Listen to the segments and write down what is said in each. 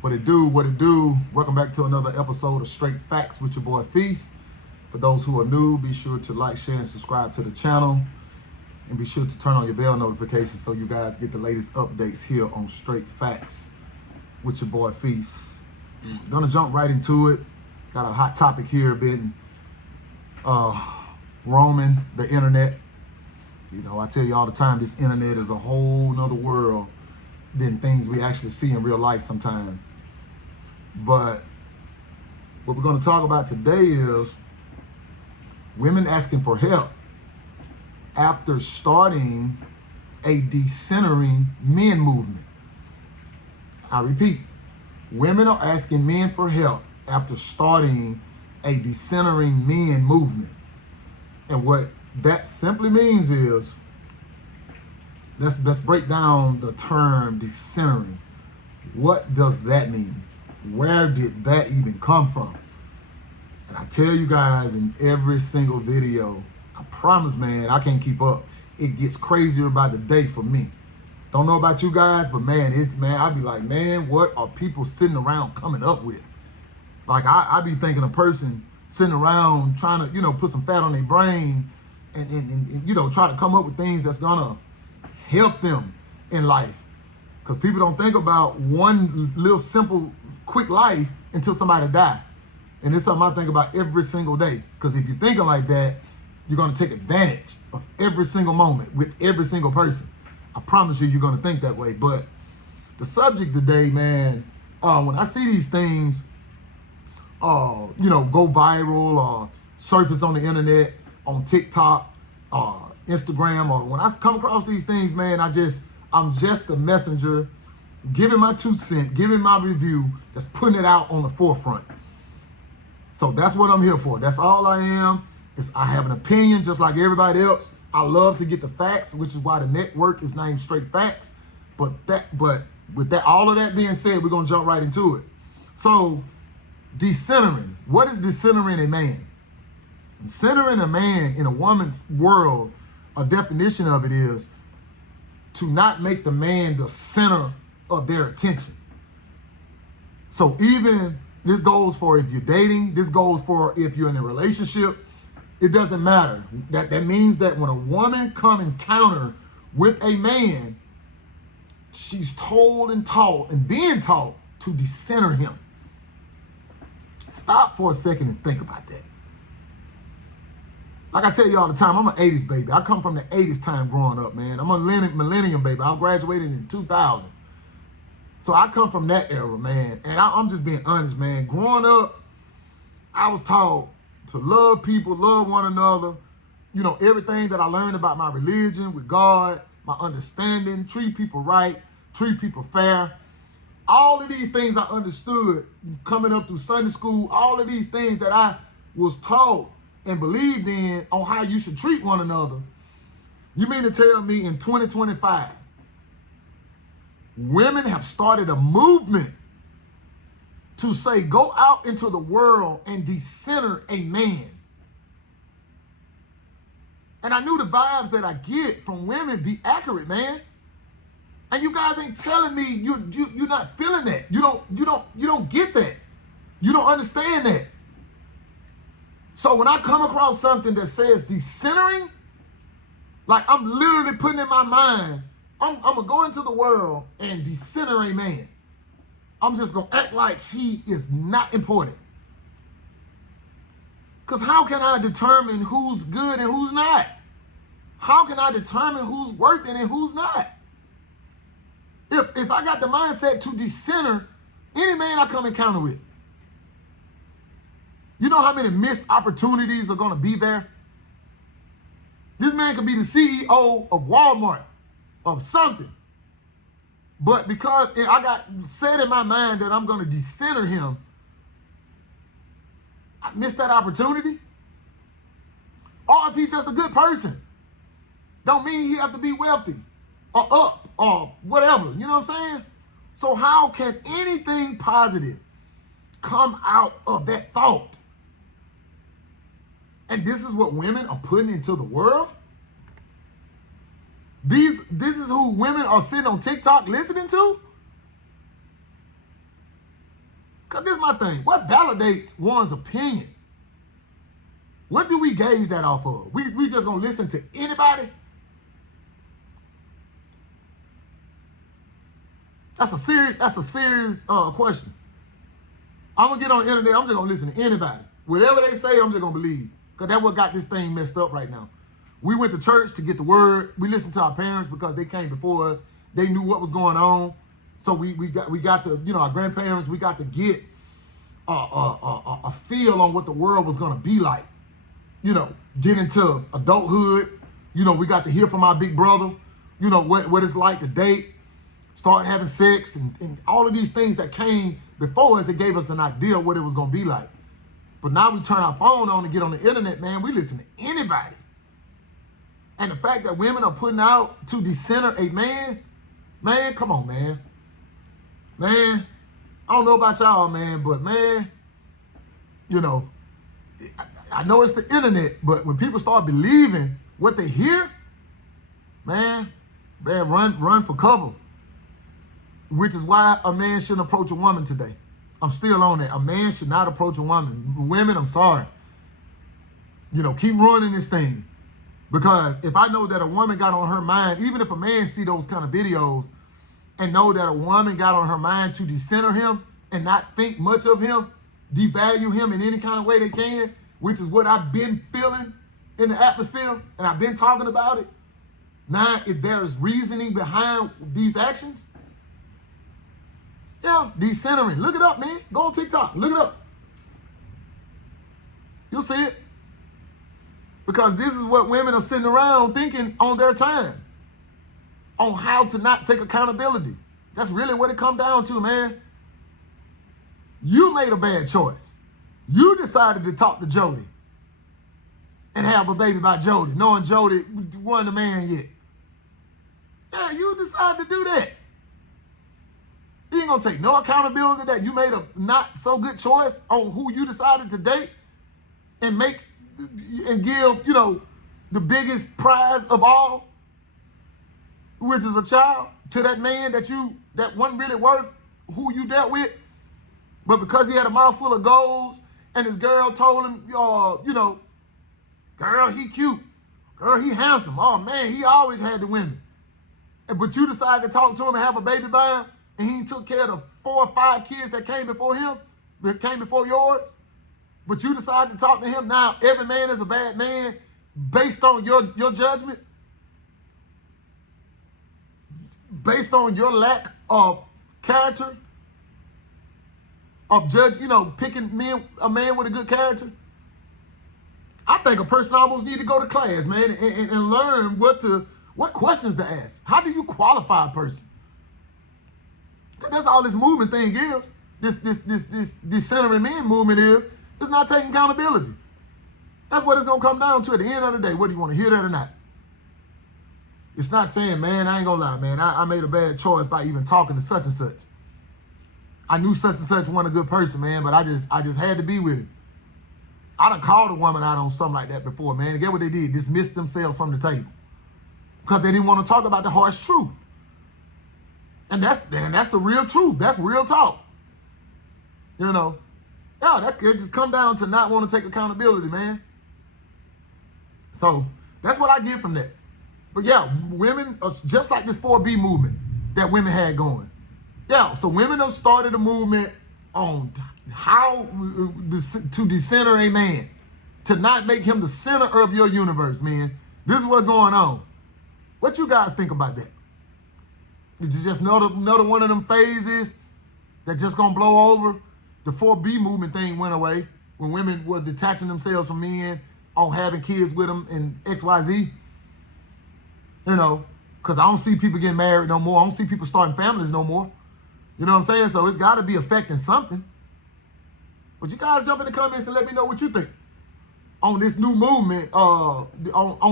What it do, what it do. Welcome back to another episode of Straight Facts with your boy Feast. For those who are new, be sure to like, share, and subscribe to the channel. And be sure to turn on your bell notifications so you guys get the latest updates here on Straight Facts with your boy Feast. Gonna jump right into it. Got a hot topic here, been roaming the internet. You know, I tell you all the time, this internet is a whole nother world than things we actually see in real life sometimes. But what we're going to talk about today is women asking for help after starting a decentering men movement. I repeat, women are asking men for help after starting a decentering men movement. And what that simply means is, let's break down the term decentering. What does that mean? Where did that even come from? And I tell you guys in every single video, I promise, man, I can't keep up. It gets crazier by the day for me. Don't know about you guys, but man, I'd be like, man, what are people sitting around coming up with? Like, I be thinking a person sitting around trying to, put some fat on their brain and try to come up with things that's gonna help them in life. Because people don't think about one little simple, quick life until somebody die. And it's something I think about every single day. Because if you're thinking like that, you're gonna take advantage of every single moment with every single person. I promise you're gonna think that way. But the subject today, man, when I see these things, go viral or surface on the internet, on TikTok, Instagram, or when I come across these things, man, I'm just a messenger, giving my 2 cents, giving my review, that's putting it out on the forefront. So that's what I'm here for. That's all I am. I have an opinion just like everybody else. I love to get the facts, which is why the network is named Straight Facts. But with that, all of that being said, we're gonna jump right into it. So, decentering. What is decentering a man? Centering a man in a woman's world, a definition of it is to not make the man the center of their attention. So even this goes for if you're dating, this goes for if you're in a relationship, it doesn't matter. That means that when a woman come encounter with a man, she's told and taught and being taught to decenter him. Stop for a second and think about that. Like I tell you all the time, I'm an 80s baby. I come from the 80s time growing up, man. I'm a millennium baby. I graduated in 2000. So I come from that era, man. And I'm just being honest, man. Growing up, I was taught to love people, love one another. Everything that I learned about my religion with God, my understanding, treat people right, treat people fair. All of these things I understood coming up through Sunday school, all of these things that I was taught and believed in on how you should treat one another. You mean to tell me in 2025, women have started a movement to say, go out into the world and decenter a man? And I knew the vibes that I get from women be accurate, man. And you guys ain't telling me you're not feeling that. You don't get that. You don't understand that. So when I come across something that says decentering, like I'm literally putting in my mind, I'm gonna go into the world and decenter a man. I'm just gonna act like he is not important. Because how can I determine who's good and who's not? How can I determine who's worth it and who's not? If I got the mindset to decenter any man I come encounter with, you know how many missed opportunities are going to be there? This man could be the CEO of Walmart, of something. But because I got set in my mind that I'm going to decenter him, I missed that opportunity. Or if he's just a good person, don't mean he have to be wealthy or up or whatever. You know what I'm saying? So how can anything positive come out of that thought? And this is what women are putting into the world? This is who women are sitting on TikTok listening to? Because this is my thing. What validates one's opinion? What do we gauge that off of? We just gonna listen to anybody? That's a serious question. I'm gonna get on the internet, I'm just gonna listen to anybody. Whatever they say, I'm just gonna believe. Because that's what got this thing messed up right now. We went to church to get the word. We listened to our parents because they came before us. They knew what was going on. So we got to, our grandparents, we got to get a feel on what the world was gonna be like. Get into adulthood. We got to hear from our big brother, what it's like to date, start having sex, and all of these things that came before us. It gave us an idea of what it was gonna be like. But now we turn our phone on and get on the internet, man. We listen to anybody. And the fact that women are putting out to decenter a man, come on, man. Man, I don't know about y'all, man, but man, I know it's the internet, but when people start believing what they hear, man, run for cover. Which is why a man shouldn't approach a woman today. I'm still on that. A man should not approach a woman. Women, I'm sorry. Keep ruining this thing. Because if I know that a woman got on her mind, even if a man see those kind of videos and know that a woman got on her mind to decenter him and not think much of him, devalue him in any kind of way they can, which is what I've been feeling in the atmosphere, and I've been talking about it. Now, if there is reasoning behind these actions, yeah, decentering. Look it up, man. Go on TikTok. Look it up. You'll see it. Because this is what women are sitting around thinking on their time. On how to not take accountability. That's really what it comes down to, man. You made a bad choice. You decided to talk to Jody and have a baby by Jody, knowing Jody wasn't a man yet. Yeah, you decided to do that. You ain't gonna take no accountability that you made a not so good choice on who you decided to date and give, the biggest prize of all, which is a child, to that man that wasn't really worth who you dealt with. But because he had a mouthful of goals and his girl told him, girl, he cute. Girl, he handsome. Oh man, he always had the women. But you decided to talk to him and have a baby by him, and he took care of the 4 or 5 kids that came before him, that came before yours. But you decided to talk to him. Now every man is a bad man based on your judgment, based on your lack of character, of picking a man with a good character. I think a person almost need to go to class, man, and learn what questions to ask. How do you qualify a person? That's all this movement thing is. This decentering men movement is. It's not taking accountability. That's what it's gonna come down to at the end of the day. Whether you want to hear that or not. It's not saying, man, I ain't gonna lie, man, I made a bad choice by even talking to such and such. I knew such and such wasn't a good person, man, but I just had to be with it. I done called a woman out on something like that before, man. And get what they did? Dismissed themselves from the table. Because they didn't want to talk about the harsh truth. And that's the real truth. That's real talk. Yeah, that could just come down to not want to take accountability, man. So that's what I get from that. But yeah, women, just like this 4B movement that women had going. Yeah, so women have started a movement on how to decenter a man, to not make him the center of your universe, man. This is what's going on. What you guys think about that? Is it just another one of them phases that just gonna blow over? The 4B movement thing went away when women were detaching themselves from men on having kids with them and XYZ. Because I don't see people getting married no more. I don't see people starting families no more. You know what I'm saying? So it's got to be affecting something. But you guys jump in the comments and let me know what you think on this new movement on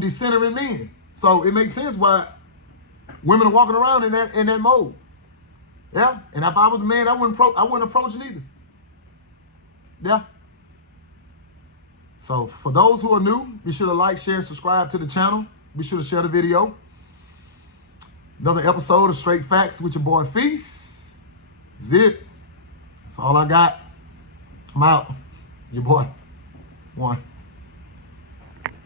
decentering men. So it makes sense why women are walking around in that mode. Yeah, and if I was a man, I wouldn't approach it either. Yeah. So for those who are new, be sure to like, share, and subscribe to the channel. Be sure to share the video. Another episode of Straight Facts with your boy Feast. That's it. That's all I got. I'm out. Your boy. One.